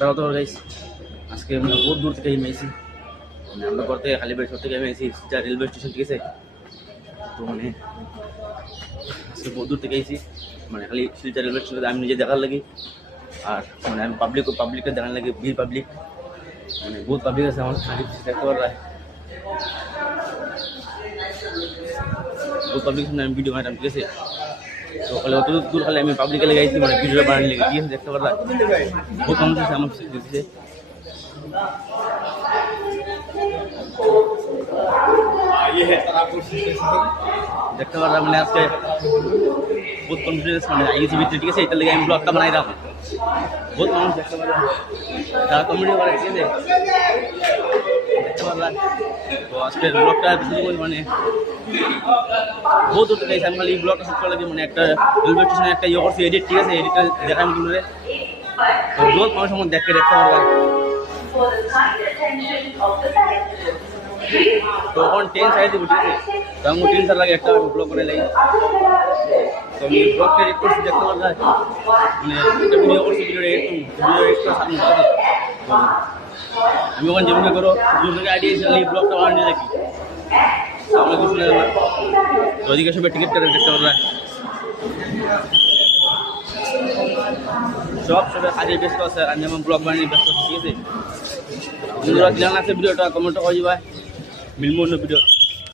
দাও তো গাইস আজকে মানে বহুত দূর থেকে এসেছি মানে আমরা করতে খালি বেশ থেকে আমি এসেছি যা রেলওয়ে স্টেশন ঠিক আছে তো মানে আজকে বহুত দূর থেকে এসেছি মানে খালি শিলচর রেলওয়ে স্টেশন আমি নিজে দেখার লাগি আর মানে আমি পাবলিককে দেখার লাগে ভিড় পাবলিক মানে বহুত পাবলিক আছে আমার খালি দেখতে পারা বহুত পাবলিক আমি ভিডিও বানাতাম ঠিক আছে তো খালি অত দূর খালি আমি পাবলিকে লেগেছি মানে ভিডিও বানানো লেগে ঠিক আছে দেখতে পারা বহুত মানুষ আছে আমার দেখতেছে দেখতে পারা মানে আজকে বহুত কনফিডেন্স মানে আইএসি ভিতরে ঠিক আছে এটা লেগে আমি ব্লগটা বানাই রাখবো বহুত মানুষ দেখতে পারা যারা কমেডি করে ঠিক আছে দেখতে পারলাম তো আজকের ব্লগটা মানে বহুত দূর থেকে আমি খালি এই ব্লগটা শুট করা লাগে মানে একটা রেলওয়ে স্টেশনে একটা ইয়ে করছি এডিট ঠিক আছে এডিটটা দেখাম কিন্তু তো বহুত মানুষ আমার দেখতে পারলাম তো এখন ট্রেন সাইড দিব ঠিক আছে তো আমি ট্রেন সার লাগে একটা ব্লগ করে লাগি তো আমি ব্লগটা এডিট করছি দেখতে পারলাম মানে একটা ভিডিও করছি ভিডিও এডিট করে সামনে আমি ওখানে যেমন করো দুজনকে আইডিয়া এই ব্লগটা বানিয়ে রাখি আমরা কিছু না তো ওদিকে সবাই টিকিট কেটে দেখতে পারলাম সবাই কাজে ব্যস্ত আছে আর যেমন ব্লগ বানিয়ে ব্যস্ত আছে ঠিক আছে বন্ধুরা দিলাম আছে ভিডিওটা কমেন্টটা করে দিবা মিলবো অন্য ভিডিও